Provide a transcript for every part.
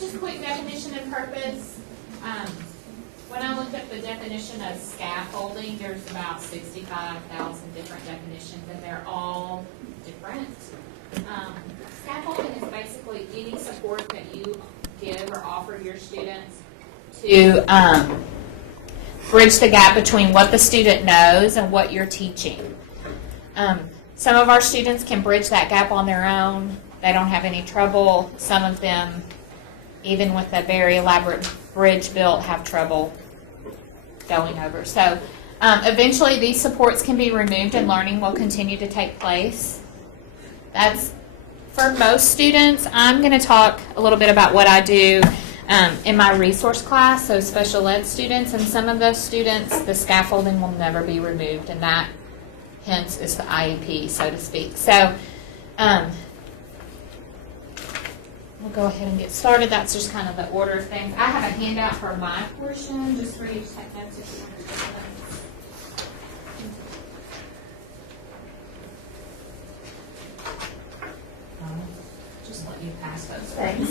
just quick definition and purpose. When I looked up the definition of scaffolding, there's about 65,000 different definitions, and they're all different. Scaffolding is basically any support that you give or offer your students to bridge the gap between what the student knows and what you're teaching. Some of our students can bridge that gap on their own. They don't have any trouble. Some of them, even with a very elaborate bridge built, have trouble going over. So eventually these supports can be removed and learning will continue to take place. That's for most students. I'm going to talk a little bit about what I do in my resource class, so special ed students, and some of those students, the scaffolding will never be removed, and that hence is the IEP, so to speak. So we'll go ahead and get started. That's just kind of the order of things. I have a handout for my portion, just for you to take notes if you want to do that. Just let you pass those things.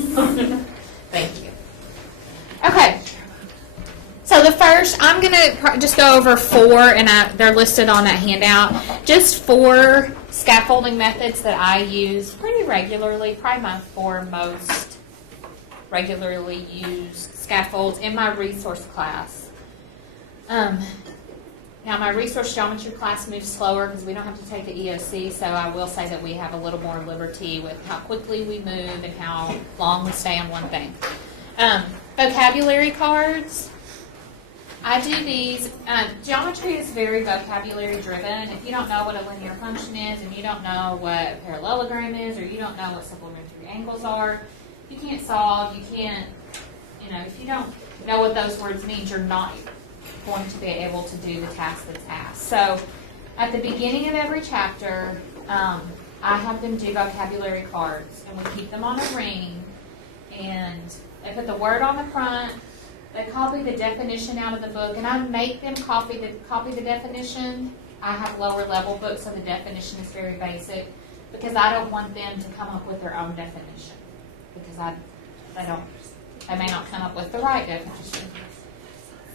Thank you. Okay. So the first, I'm going to just go over 4, and they're listed on that handout. Just 4 scaffolding methods that I use pretty regularly, probably my 4 most regularly used scaffolds in my resource class. Now my resource geometry class moves slower because we don't have to take the EOC, so I will say that we have a little more liberty with how quickly we move and how long we stay on one thing. Vocabulary cards. I do these. Geometry is very vocabulary driven. If you don't know what a linear function is, and you don't know what a parallelogram is, or you don't know what supplementary angles are, you can't solve, you can't, if you don't know what those words mean, you're not going to be able to do the task that's asked. So at the beginning of every chapter, I have them do vocabulary cards, and we keep them on a ring, and they put the word on the front. They copy the definition out of the book, and I make them copy the definition. I have lower level books, so the definition is very basic, because I don't want them to come up with their own definition, because they may not come up with the right definition.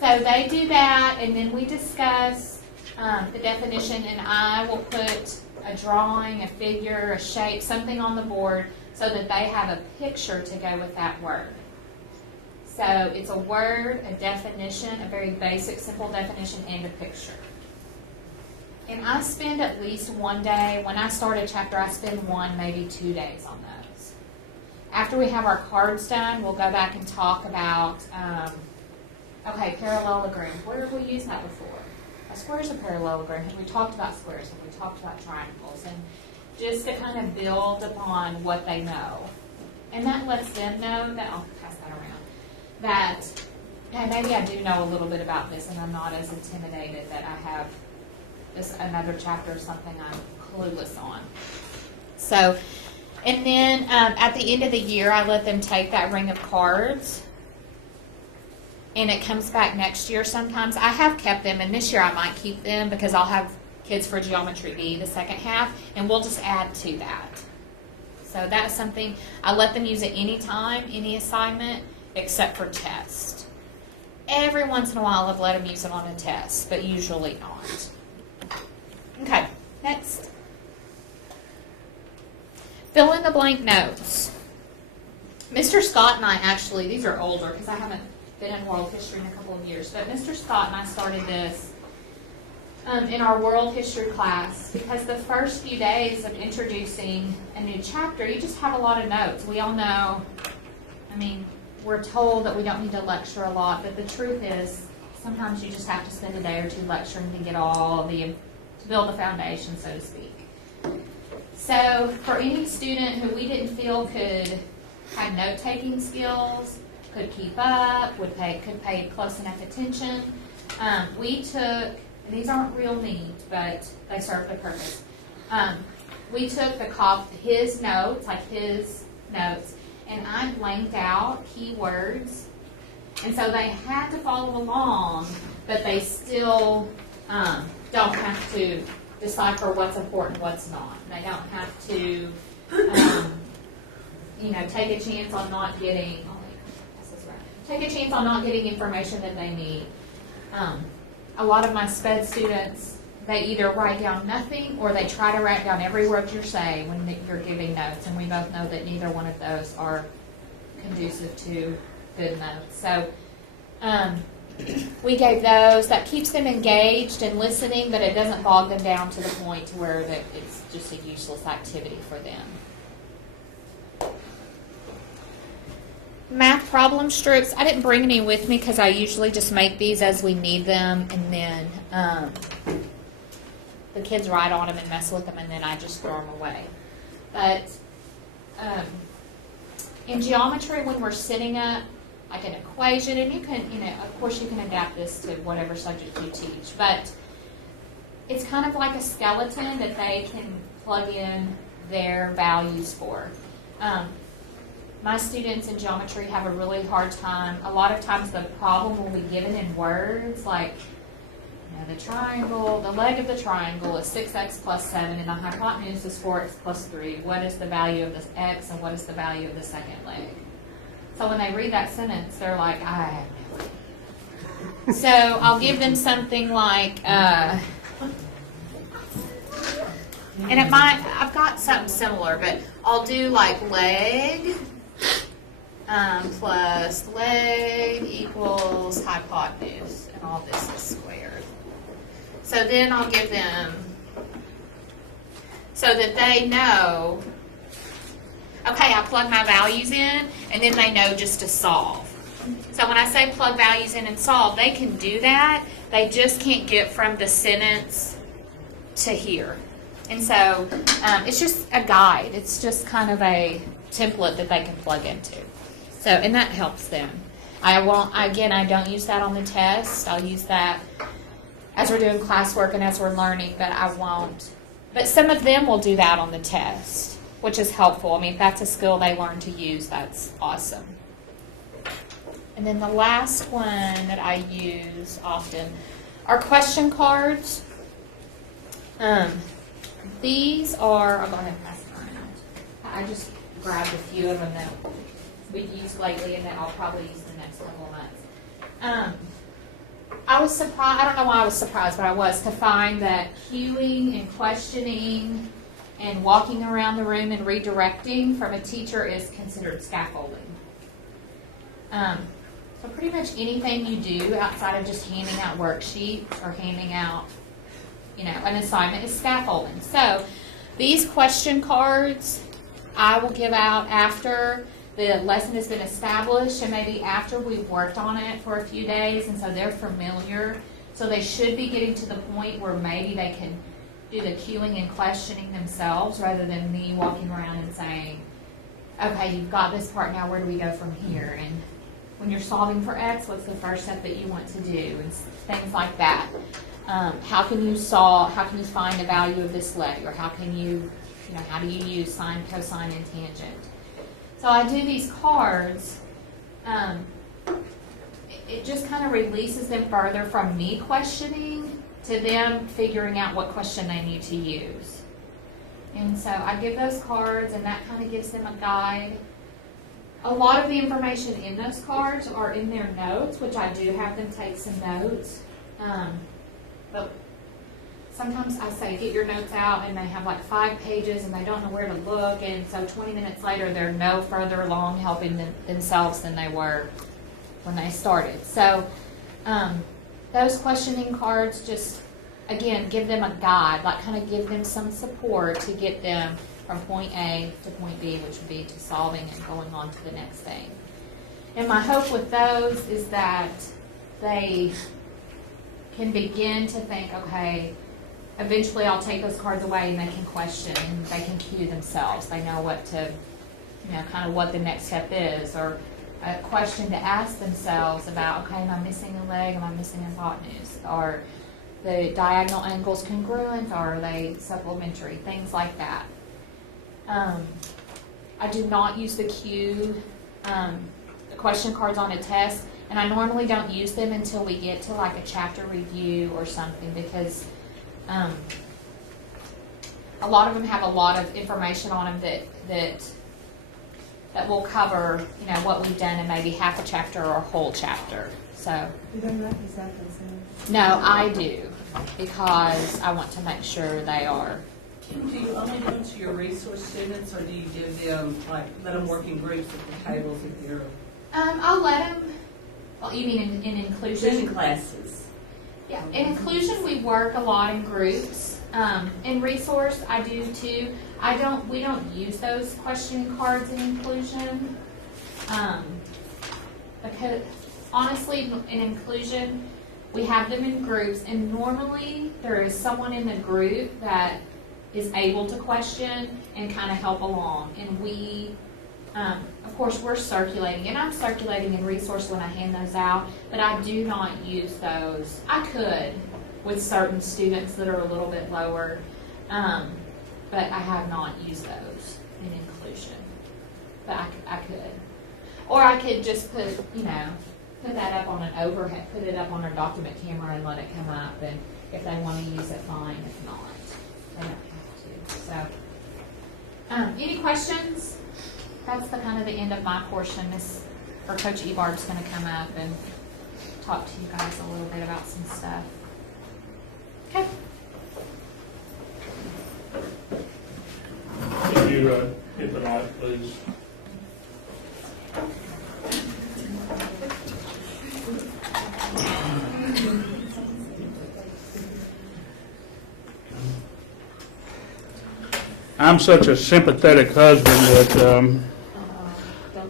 So they do that, and then we discuss the definition, and I will put a drawing, a figure, a shape, something on the board so that they have a picture to go with that word. So it's a word, a definition, a very basic, simple definition, and a picture. And I spend at least one day, when I start a chapter, I spend 1, maybe 2 days on those. After we have our cards done, we'll go back and talk about, okay, parallelogram. Where have we used that before? A square is a parallelogram. Have we talked about squares? Have we talked about triangles? And just to kind of build upon what they know. And that lets them know that, I'll pass that around, that hey, maybe I do know a little bit about this, and I'm not as intimidated that I have this another chapter or something I'm clueless on. So, and then at the end of the year, I let them take that ring of cards, and it comes back next year sometimes. I have kept them, and this year I might keep them because I'll have Kids for Geometry B the second half, and we'll just add to that. So that's something I let them use at any time, any assignment, except for test. Every once in a while I've let them use it on a test, but usually not. Okay, next. Fill in the blank notes. Mr. Scott and I actually, these are older because I haven't been in world history in a couple of years, but Mr. Scott and I started this in our world history class because the first few days of introducing a new chapter, you just have a lot of notes. We all know, we're told that we don't need to lecture a lot, but the truth is sometimes you just have to spend a day or two lecturing to get to build the foundation, so to speak. So for any student who we didn't feel had note-taking skills, could keep up, could pay close enough attention, we took, and these aren't real neat, but they serve the purpose. We took his notes, and I blanked out keywords, and so they had to follow along, but they still don't have to decipher what's important, what's not. They don't have to, take a chance on not getting. take a chance on not getting information that they need. A lot of my SPED students, they either write down nothing or they try to write down every word you're saying when you're giving notes, and we both know that neither one of those are conducive to good notes. So we gave those. That keeps them engaged and listening, but it doesn't bog them down to the point to where that it's just a useless activity for them. Math problem strips. I didn't bring any with me because I usually just make these as we need them, and then the kids write on them and mess with them, and then I just throw them away. But in geometry, when we're setting up like an equation, and you can, of course you can adapt this to whatever subject you teach, but it's kind of like a skeleton that they can plug in their values for. My students in geometry have a really hard time. A lot of times the problem will be given in words, like the triangle, the leg of the triangle is 6x plus 7, and the hypotenuse is 4x plus 3. What is the value of this x, and what is the value of the second leg? So when they read that sentence, they're like, I have no idea. So I'll give them something like, and it might, I've got something similar, but I'll do like leg plus leg equals hypotenuse, and all this is squared. So then I'll give them, so that they know, okay, I plug my values in, and then they know just to solve. So when I say plug values in and solve, they can do that. They just can't get from the sentence to here. And so it's just a guide. It's just kind of a template that they can plug into. So, and that helps them. I don't use that on the test. I'll use that as we're doing classwork and as we're learning, but I won't. But some of them will do that on the test, which is helpful. I mean, if that's a skill they learn to use, that's awesome. And then the last one that I use often are question cards. These are, I'll go ahead and pass them around. I just grabbed a few of them that we've used lately and that I'll probably use the next couple of months. I was surprised, I don't know why I was surprised, but I was, to find that cueing and questioning and walking around the room and redirecting from a teacher is considered scaffolding. So pretty much anything you do outside of just handing out worksheets or handing out, an assignment is scaffolding. So these question cards I will give out after the lesson has been established and maybe after we've worked on it for a few days, and so they're familiar. So they should be getting to the point where maybe they can do the cueing and questioning themselves rather than me walking around and saying, okay, you've got this part, now where do we go from here? And when you're solving for X, what's the first step that you want to do? And things like that. How can you find the value of this leg? Or how can you, how do you use sine, cosine, and tangent? So I do these cards. It just kind of releases them further from me questioning to them figuring out what question they need to use. And so I give those cards, and that kind of gives them a guide. A lot of the information in those cards are in their notes, which I do have them take some notes. But sometimes I say, get your notes out, and they have like 5 pages, and they don't know where to look, and so 20 minutes later, they're no further along helping themselves than they were when they started. So those questioning cards just, again, give them a guide, like kind of give them some support to get them from point A to point B, which would be to solving and going on to the next thing. And my hope with those is that they can begin to think, okay, eventually I'll take those cards away and they can question and they can cue themselves. They know what to, kind of what the next step is, or a question to ask themselves about, okay, am I missing a leg? Am I missing a hypotenuse? Are the diagonal angles congruent? Or are they supplementary? Things like that. I do not use the cue, the question cards on a test, and I normally don't use them until we get to like a chapter review or something, because a lot of them have a lot of information on them that that will cover, what we've done in maybe half a chapter or a whole chapter. So. Do they write these out themselves? No, I do, because I want to make sure they are. Kim, do you only do it to your resource students, or do you give them, let them work in groups at the tables if you're I'll let them, well, you mean in inclusion? in classes? Yeah, in inclusion, we work a lot in groups. In resource, I do too. We don't use those question cards in inclusion. Because honestly, in inclusion, we have them in groups, and normally there is someone in the group that is able to question and kind of help along. And we, of course, we're circulating, and I'm circulating in resource when I hand those out, but I do not use those. I could with certain students that are a little bit lower, but I have not used those in inclusion. But I could. Or I could just put that up on an overhead, put it up on our document camera and let it come up, and if they want to use it, fine. If not, they don't have to. So, any questions? That's the kind of the end of my portion. Coach Ebarb's going to come up and talk to you guys a little bit about some stuff. Okay. If you hit the mic, please. I'm such a sympathetic husband that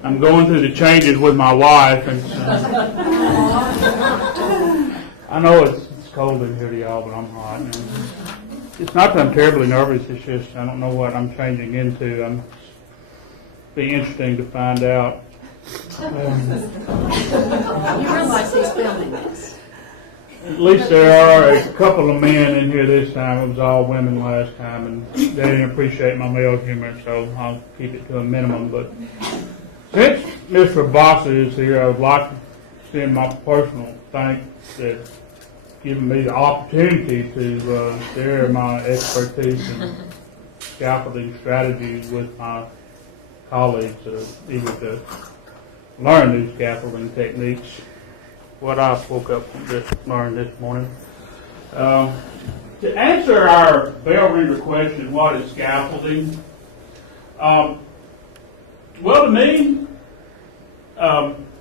I'm going through the changes with my wife, and I know it's cold in here to y'all, but I'm hot. And it's not that I'm terribly nervous. It's just I don't know what I'm changing into. It'll be interesting to find out. You realize he's filming this? At least there are a couple of men in here this time. It was all women last time, and they didn't appreciate my male humor, so I'll keep it to a minimum. But since Mr. Bossa is here, I would like to extend my personal thanks for giving me the opportunity to share my expertise in scaffolding strategies with my colleagues, eager to learn these scaffolding techniques. What I woke up and just learned this morning. To answer our bell ringer question, what is scaffolding? Well, to me,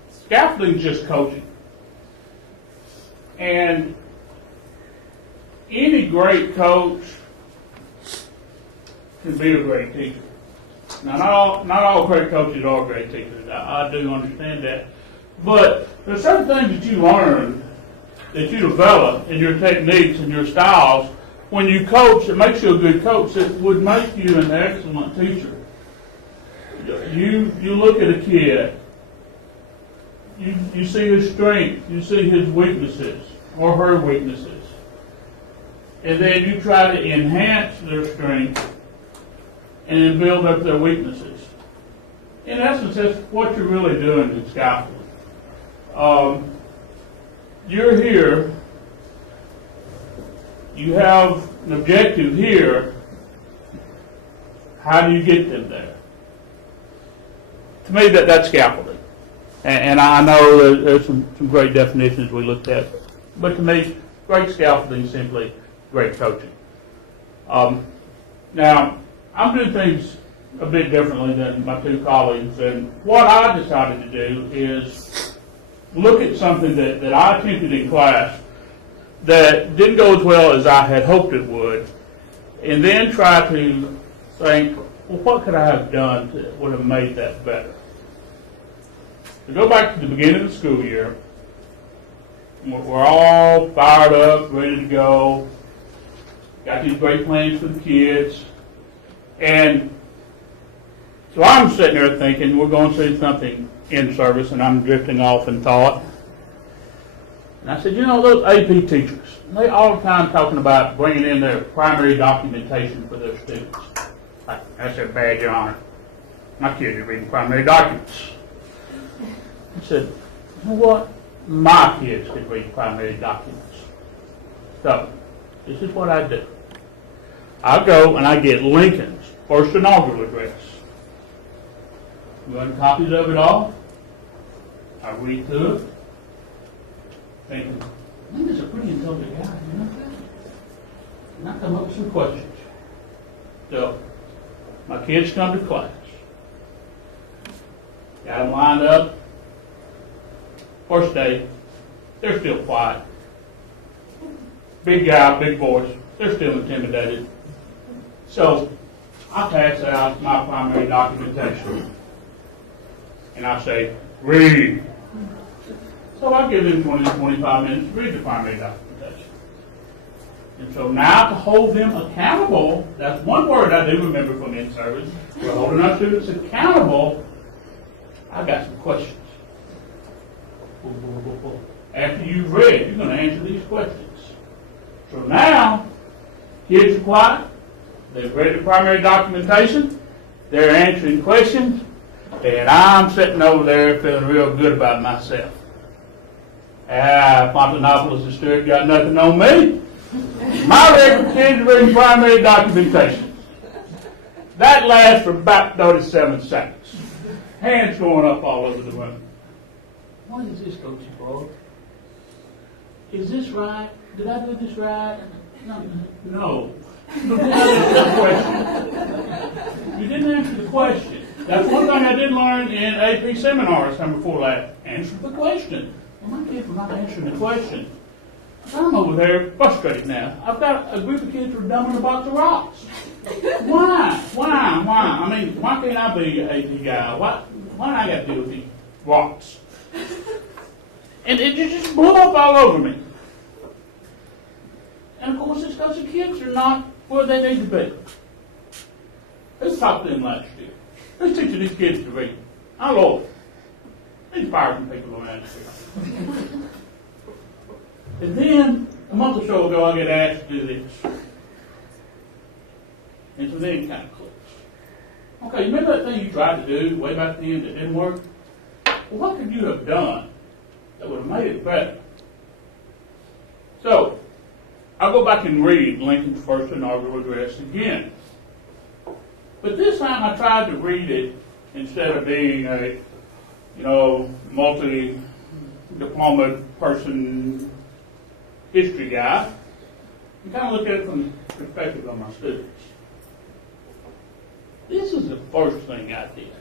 scaffolding is just coaching. And any great coach can be a great teacher. Now, not all great coaches are great teachers. I do understand that. But there's certain things that you learn, that you develop in your techniques and your styles. When you coach, it makes you a good coach. It would make you an excellent teacher. You look at a kid, you see his strength, you see his weaknesses or her weaknesses, and then you try to enhance their strength and then build up their weaknesses. In essence, that's what you're really doing in scaffolding. You're here, you have an objective here, how do you get them there? To me, that's scaffolding. And I know there's some great definitions we looked at, but to me, great scaffolding is simply great coaching. Now, I'm doing things a bit differently than my two colleagues, and what I decided to do is look at something that I attempted in class that didn't go as well as I had hoped it would, and then try to think, well, what could I have done that would have made that better? To go back to the beginning of the school year, we're all fired up, ready to go, got these great plans for the kids, and so I'm sitting there thinking, we're going to see something in service, and I'm drifting off in thought. And I said, those AP teachers, they all the time talking about bringing in their primary documentation for their students. That's their badge of honor. My kids are reading primary documents. I said, you know what? My kids could read primary documents. So, this is what I do. I go and I get Lincoln's first inaugural address. run copies of it all. I read through it, thinking, man, this is a pretty intelligent guy, you know that? And I come up with some questions. So, my kids come to class. Got them lined up. First day, they're still quiet. Big guy, big voice, they're still intimidated. So, I pass out my primary documentation. And I say, read. So I give them 20 to 25 minutes to read the primary documentation. And so now to hold them accountable, that's one word I do remember from in-service. We're holding our students accountable. I got some questions. After you've read, you're going to answer these questions. So now, kids are quiet. They've read the primary documentation. They're answering questions. And I'm sitting over there feeling real good about myself. Fontanopolis and Stewart got nothing on me. My record kids reading primary documentation. That lasts for about 37 seconds. Hands going up all over the room. What is this, Coach Ebarb? Is this right? Did I do this right? No. You didn't answer the question. You didn't answer the question. That's one thing I did learn in AP seminars time before last. Answer the question. Well, my kids were not answering the question. I'm over there frustrated now. I've got a group of kids who are dumbing a box of rocks. Why? I mean, why can't I be an AP guy? Why do I got to deal with these rocks? And it just blew up all over me. And of course, it's because the kids are not where they need to be. Let's talk to them last year. Let's teach these kids to read. Our Lord. These firing people around here. And then, a month or so ago, I get asked to do this. And so then it kind of clicks. Okay, you remember that thing you tried to do way back then that didn't work? Well, what could you have done that would have made it better? So, I'll go back and read Lincoln's first inaugural address again. But this time I tried to read it instead of being a, multi-diploma person history guy, and kind of look at it from the perspective of my students. This is the first thing I did.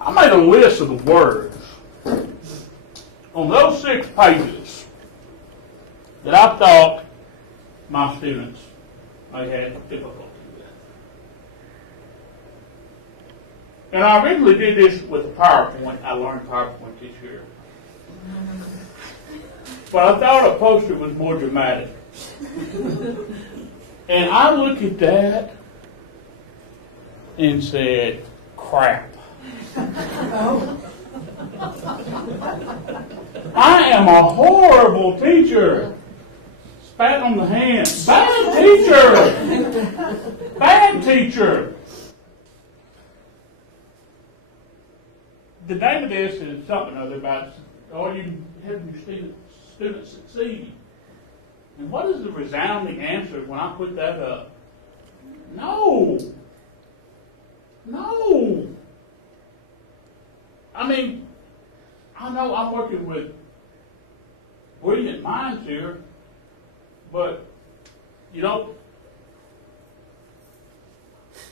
I made a list of the words on those 6 pages that I thought my students may have difficulty with. And I originally did this with PowerPoint. I learned PowerPoint this year. But I thought a poster was more dramatic. And I looked at that and said, crap. I am a horrible teacher. Spat on the hand. Bad teacher. Bad teacher. The name of this is something other about all you helping your students succeed. And what is the resounding answer when I put that up? No. I mean, I know I'm working with brilliant minds here, but,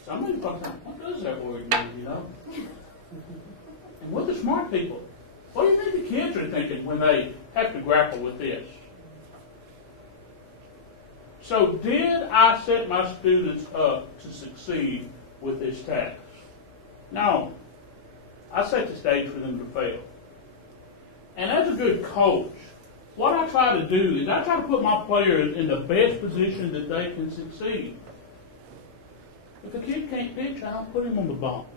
somebody fucks up. What does that word mean, And what the smart people? What do you think the kids are thinking when they have to grapple with this? So did I set my students up to succeed with this task? No. I set the stage for them to fail. And as a good coach, what I try to do is I try to put my players in the best position that they can succeed. If a kid can't pitch, I don't put him on the bump.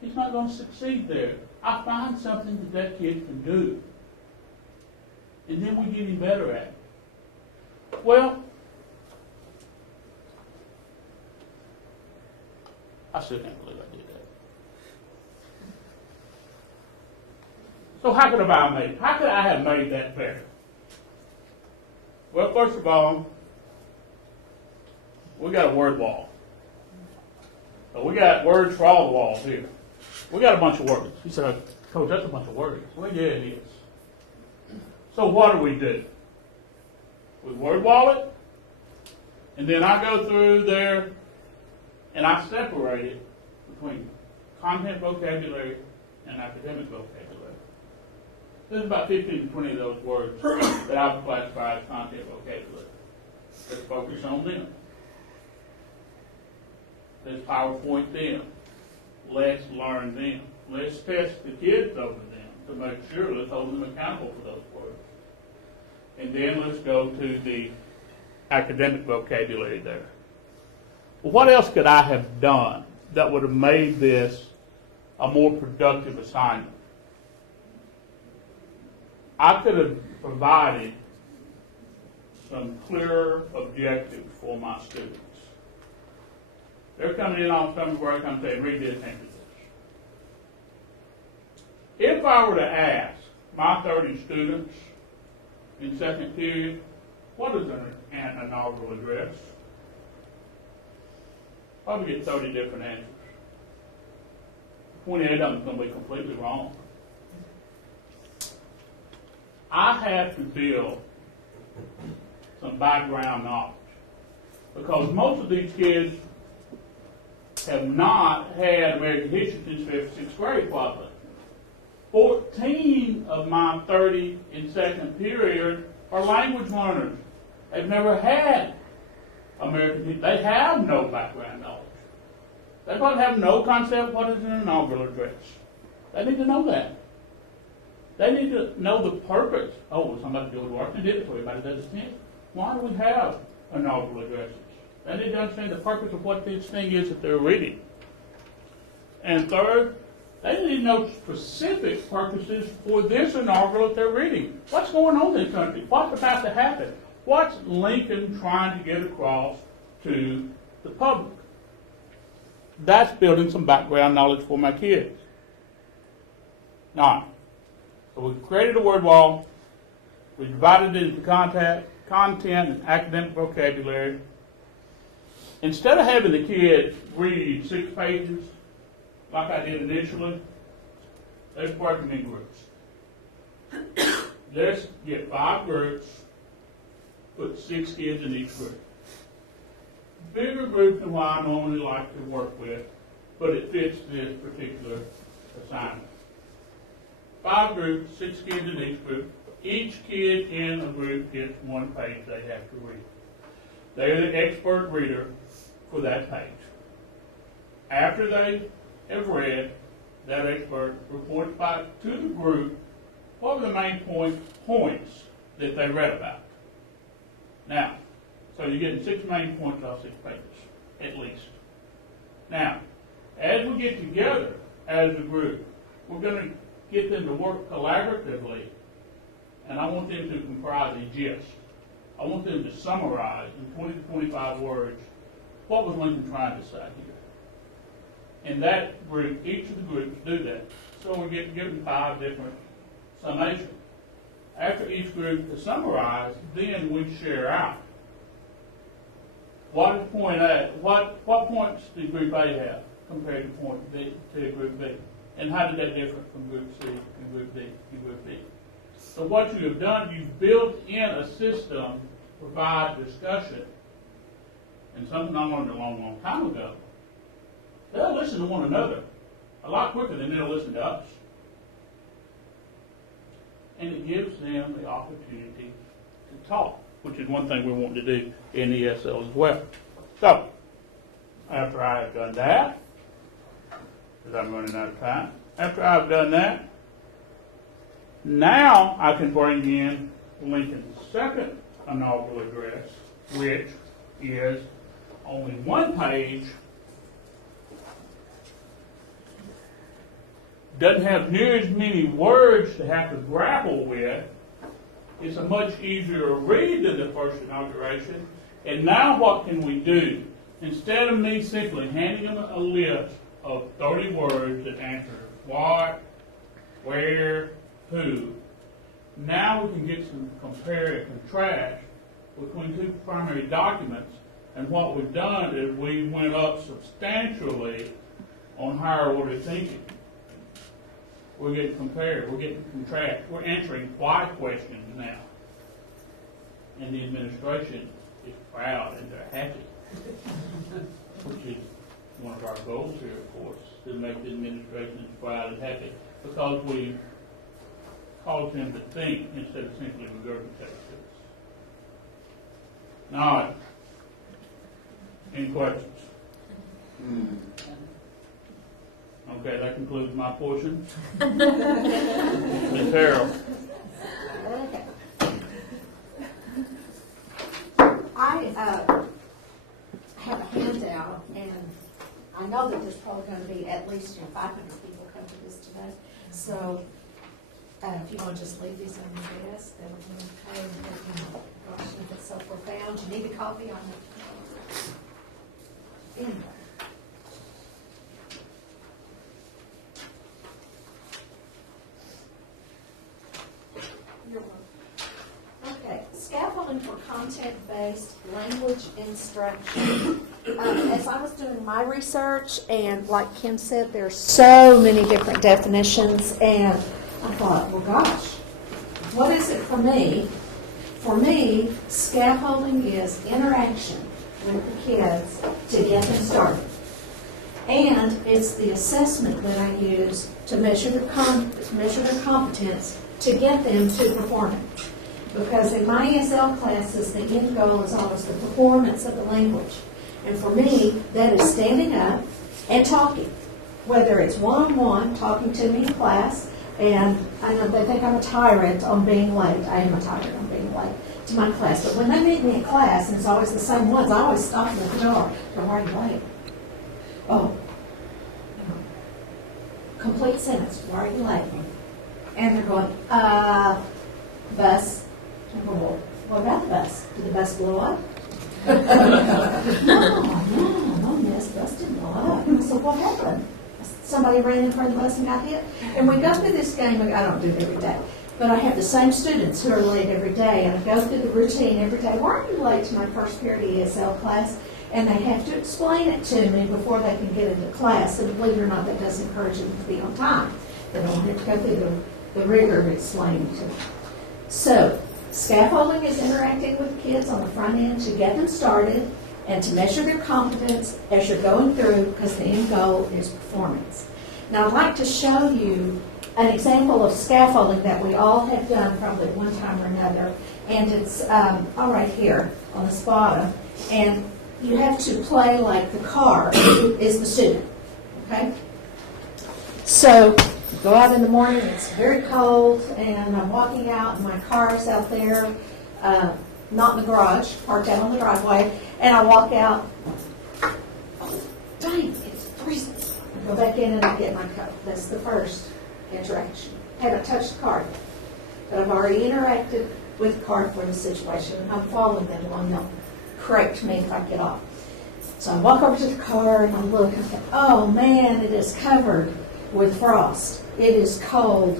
He's not going to succeed there. I find something that kid can do. And then we get him better at it. Well, I still can't believe I did that. So how could I have made that better? Well, first of all, we got a word wall. So we got words for all the walls here. We got a bunch of words. You said, Coach, that's a bunch of words. Well, yeah, it is. So what do? We word wall it, and then I go through there and I separate it between content vocabulary and academic vocabulary. There's about 15 to 20 of those words that I've classified as content vocabulary. Let's focus on them. Let's PowerPoint them. Let's learn them. Let's test the kids over them to make sure. Let's hold them accountable for those words. And then let's go to the academic vocabulary there. Well, what else could I have done that would have made this a more productive assignment? I could have provided some clearer objectives for my students. They're coming in on summer break, I'm saying, read this, answer this. If I were to ask my 30 students in second period, what is an inaugural address? Probably get 30 different answers. 28 of them is going to be completely wrong. I have to build some background knowledge because most of these kids have not had American history since fifth, sixth grade, probably. 14 of my 30 in second period are language learners. They've never had American history. They have no background knowledge. They probably have no concept of what is an inaugural address. They need to know that. They need to know the purpose. Oh, somebody George Washington did it for everybody does it 10. Why do we have inaugural addresses? They need to understand the purpose of what this thing is that they're reading. And third, they need to know specific purposes for this inaugural that they're reading. What's going on in this country? What's about to happen? What's Lincoln trying to get across to the public? That's building some background knowledge for my kids. Now, so we created a word wall. We divided it into content and academic vocabulary. Instead of having the kids read 6 pages, like I did initially, let's break them in groups. Let's get 5 groups, put 6 kids in each group. Bigger group than what I normally like to work with, but it fits this particular assignment. 5 groups, 6 kids in each group. Each kid in a group gets 1 page they have to read. They're the expert reader for that page. After they have read, that expert reports back to the group what were the main points that they read about. Now, so you're getting 6 main points off 6 pages, at least. Now, as we get together as a group, we're going to get them to work collaboratively, and I want them to comprise a gist. I want them to summarize in 20 to 25 words what was Lincoln trying to say here. And that group, each of the groups do that. So we're given 5 different summations. After each group is summarized, then we share out. What is point A? What points did group A have compared to point B, to group B? And how did that differ from group C and group D and group B? So what you have done, you've built in a system to provide discussion. And something I learned a long, long time ago. They'll listen to one another a lot quicker than they'll listen to us. And it gives them the opportunity to talk, which is one thing we want to do in ESL as well. So, after I have done that, because I'm running out of time, after I've done that, now I can bring in Lincoln's second inaugural address, which is only 1 page, doesn't have near as many words to have to grapple with. It's a much easier read than the first inauguration. And now what can we do? Instead of me simply handing them a list of 30 words that answer what, where, who. Now we can get some compare and contrast between two primary documents, and what we've done is we went up substantially on higher order thinking. We're getting compared, we're getting contrast, we're answering why questions now. And the administration is proud and they're happy, which is one of our goals here, of course, to make the administration proud and happy, because we cause them to think instead of simply regurgitate it. All right. Any questions? Okay, that concludes my portion. Ms. Harrell. I have a handout, and I know that there's probably going to be at least 500 people come to this today. So if you want to just leave these on your desk, that would be okay. And gosh, if it's so profound, you need a copy on it. Anyway. You're welcome. Okay, scaffolding for content-based language instruction. As I was doing my research, and like Kim said, there's so many different definitions, and I thought, well, gosh, what is it for me? For me, scaffolding is interaction with the kids to get them started. And it's the assessment that I use to measure their competence to get them to performance. Because in my ESL classes, the end goal is always the performance of the language. And for me, that is standing up and talking. Whether it's one-on-one, talking to me in class, and I know they think I'm a tyrant on being late. I am a tyrant on being late to my class. But when they meet me in class, and it's always the same ones, I always stop them at the door. Why are you late? Oh, complete sentence. Why are you late? And they're going, bus. I go, well, what about the bus? Did the bus blow up? No, miss, the bus didn't blow up. I said, what happened? Somebody ran in front of the bus and got hit. And we go through this game, I don't do it every day, but I have the same students who are late every day, and I go through the routine every day. Why are you late to my first period ESL class? And they have to explain it to me before they can get into class. And believe it or not, that does encourage them to be on time. They don't have to go through the rigor of explaining to them. So, scaffolding is interacting with kids on the front end to get them started and to measure their competence as you're going through, because the end goal is performance. Now, I'd like to show you an example of scaffolding that we all have done probably one time or another, and it's all right here on this bottom, and you have to play like the car is the student, okay? So, go out in the morning, it's very cold, and I'm walking out, and my car's out there, not in the garage, parked out on the driveway, and I walk out, oh, dang, it's freezing. I go back in and I get my coat. That's the first interaction. Haven't touched the card yet, but I've already interacted with the card for the situation. I'm following them along. They'll correct me if I get off. So I walk over to the car and I look and I think, oh man, it is covered with frost. It is cold.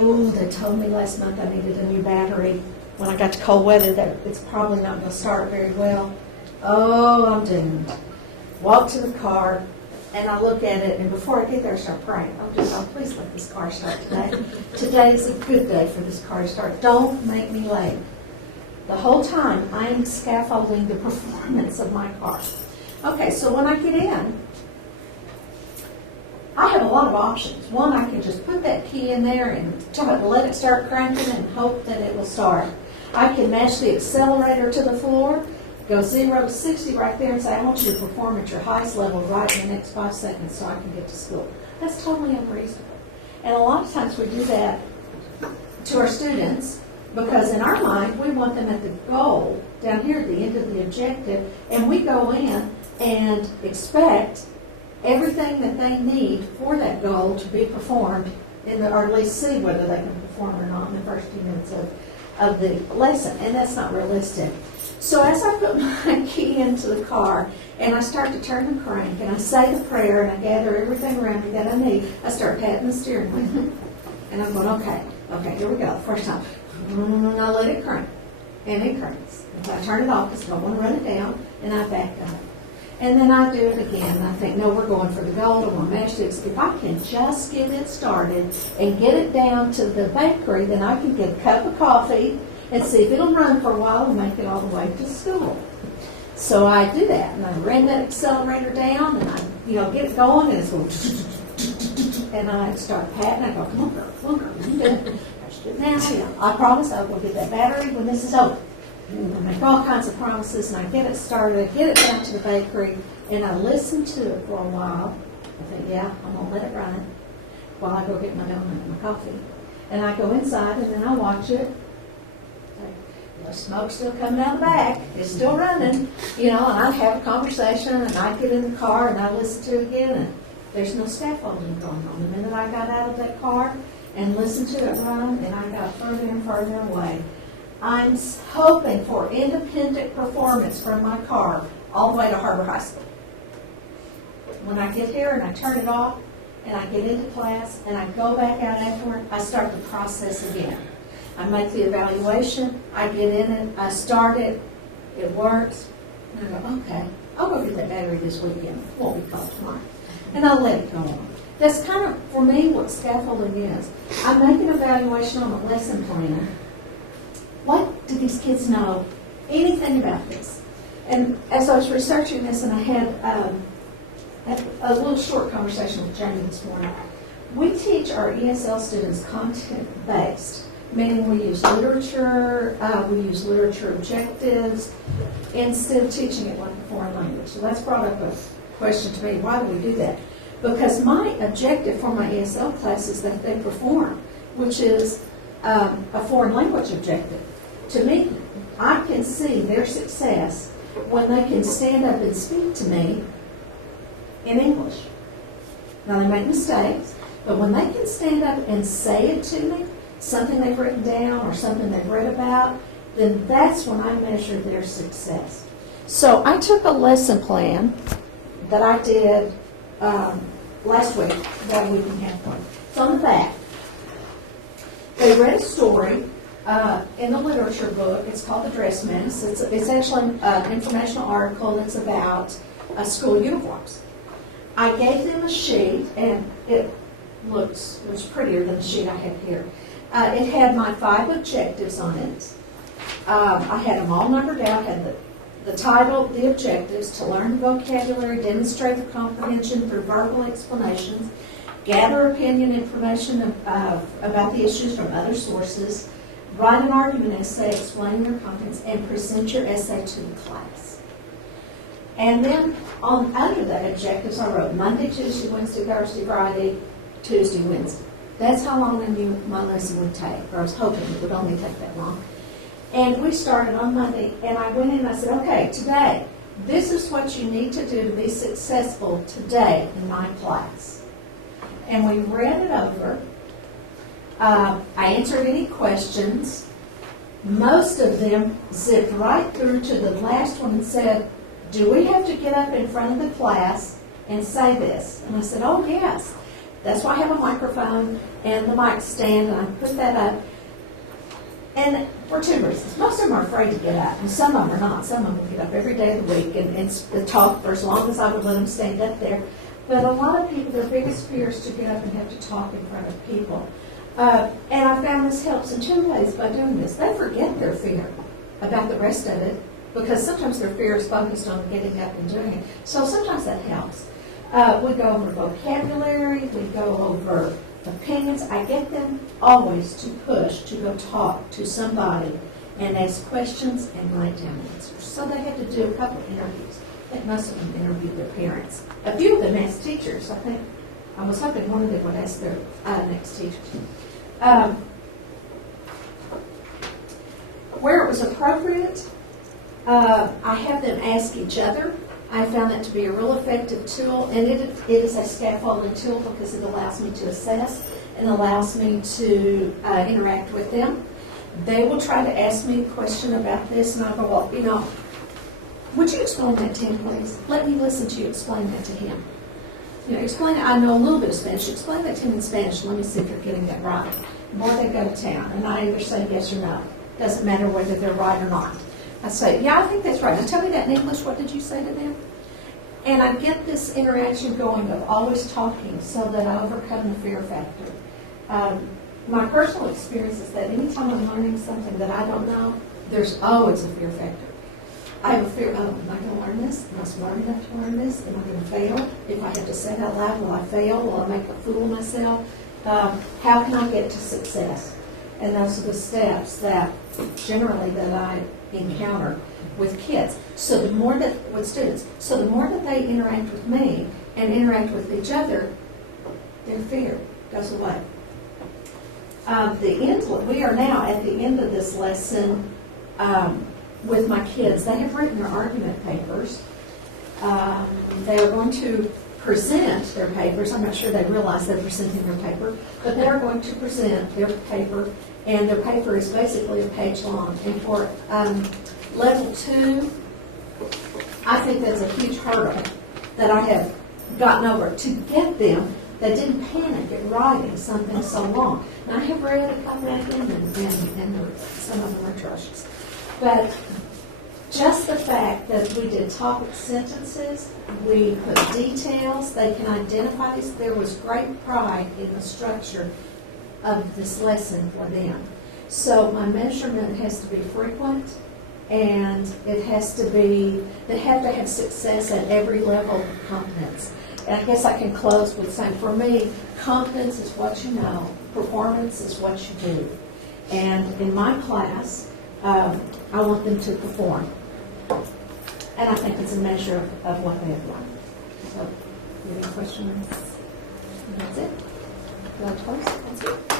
Ooh, they told me last month I needed a new battery. When I got to cold weather, that it's probably not going to start very well. Oh, I'm doomed. Walk to the car, and I look at it, and before I get there, I start praying. Oh, please let this car start today. Today is a good day for this car to start. Don't make me late. The whole time, I am scaffolding the performance of my car. Okay, so when I get in, I have a lot of options. One, I can just put that key in there and let it start cranking and hope that it will start. I can match the accelerator to the floor, go 0 to 60 right there and say, I want you to perform at your highest level right in the next 5 seconds so I can get to school. That's totally unreasonable. And a lot of times we do that to our students because in our mind, we want them at the goal, down here at the end of the objective, and we go in and expect everything that they need for that goal to be performed, or at least see whether they can perform or not in the first few minutes of the lesson, and that's not realistic. So as I put my key into the car, and I start to turn the crank, and I say the prayer, and I gather everything around me that I need, I start tapping the steering wheel. And I'm going, okay, here we go, first time. I let it crank, and it cranks. If I turn it off, because I don't want to run it down, and I back up. And then I do it again, and I think, no, we're going for the gold, I want to mash this. If I can just get it started and get it down to the bakery, then I can get a cup of coffee and see if it'll run for a while and make it all the way to school. So I do that, and I ran that accelerator down, and I, get it going, and it's going, and I start patting. I go, come on, girl, you can do it. I should do it now. I promise I will get that battery when this is over. And I make all kinds of promises, and I get it started, I get it down to the bakery, and I listen to it for a while. I think, yeah, I'm going to let it run while I go get my donut and my coffee. And I go inside, and then I watch it. The smoke's still coming out the back. It's still running, and I have a conversation, and I get in the car, and I listen to it again, and there's no scaffolding going on. The minute I got out of that car and listened to it run, and I got further and further away. I'm hoping for independent performance from my car all the way to Har-Ber High School. When I get here and I turn it off, and I get into class, and I go back out afterward, I start the process again. I make the evaluation, I get in it, I start it, it works, and I go, okay, I'll go get that battery this weekend, it won't be called tomorrow. And I'll let it go on. That's kind of, for me, what scaffolding is. I make an evaluation on a lesson plan. What do these kids know anything about this? And as I was researching this, and I had a little short conversation with Jamie this morning, we teach our ESL students content-based, meaning we use literature objectives, instead of teaching it like a foreign language. So that's brought up a question to me, why do we do that? Because my objective for my ESL class is that they perform, which is a foreign language objective. To me, I can see their success when they can stand up and speak to me in English. Now, they make mistakes, but when they can stand up and say it to me, something they've written down or something they've read about, then that's when I measure their success. So I took a lesson plan that I did last week, about a week and a half ago. It's on the back. They read a story in the literature book. It's called The Dress Mess. It's actually an informational article that's about school uniforms. I gave them a sheet, and it looks much prettier than the sheet I have here. It had my 5 objectives on it. I had them all numbered out, had the title, the objectives: to learn the vocabulary, demonstrate the comprehension through verbal explanations, gather opinion information about the issues from other sources, write an argument essay explaining your contents, and present your essay to the class. And then under the objectives, I wrote Monday, Tuesday, Wednesday, Thursday, Friday, Tuesday, Wednesday. That's how long I knew my lesson would take, or I was hoping it would only take that long. And we started on Monday, and I went in and I said, okay, today, this is what you need to do to be successful today in my class. And we read it over. I answered any questions. Most of them zipped right through to the last one and said, do we have to get up in front of the class and say this? And I said, oh, yes. That's why I have a microphone and the mic stand, and I put that up. And for 2 reasons. Most of them are afraid to get up, and some of them are not. Some of them will get up every day of the week and talk for as long as I would let them stand up there. But a lot of people, their biggest fear is to get up and have to talk in front of people. And I found this helps in 2 ways by doing this. They forget their fear about the rest of it, because sometimes their fear is focused on getting up and doing it. So sometimes that helps. We go over vocabulary, we go over opinions. I get them always to push, to go talk to somebody and ask questions and write down answers. So they had to do a couple of interviews. I think most of them interviewed their parents. A few of them asked teachers. I was hoping one of them would ask their next teacher. Where it was appropriate, I have them ask each other. I found that to be a real effective tool, and it is a scaffolding tool because it allows me to assess and allows me to interact with them. They will try to ask me a question about this, and I go, well, would you explain that to him, please? Let me listen to you explain that to him. You know, explain, I know a little bit of Spanish, explain that to me in Spanish, let me see if you're getting that right. Before they go to town, and I either say yes or no. Doesn't matter whether they're right or not. I say, yeah, I think that's right. Now tell me that in English, what did you say to them? And I get this interaction going of always talking so that I overcome the fear factor. My personal experience is that anytime I'm learning something that I don't know, there's always a fear factor. I have a fear, oh, am I going to learn this? Am I smart enough to learn this? Am I going to fail? If I have to say it out loud, will I fail? Will I make a fool of myself? How can I get to success? And those are the steps that generally that I encounter with kids. So the more that, with students, so the more that they interact with me and interact with each other, their fear goes away. We are now at the end of this lesson with my kids. They have written their argument papers. They are going to present their papers. I'm not sure they realize they're presenting their paper, but they are going to present their paper, and their paper is basically a page long. And for level 2, I think that's a huge hurdle that I have gotten over to get them. They didn't panic at writing something so long. And I have read a couple of them, and some of them are atrocious. But just the fact that we did topic sentences, we put details, they can identify these. There was great pride in the structure of this lesson for them. So my measurement has to be frequent, and it has to be, they have to have success at every level of competence. And I guess I can close with saying, for me, competence is what you know, performance is what you do. And in my class, I want them to perform. And I think it's a measure of what they have learned. So, any questions? That's it. You want to close? That's it.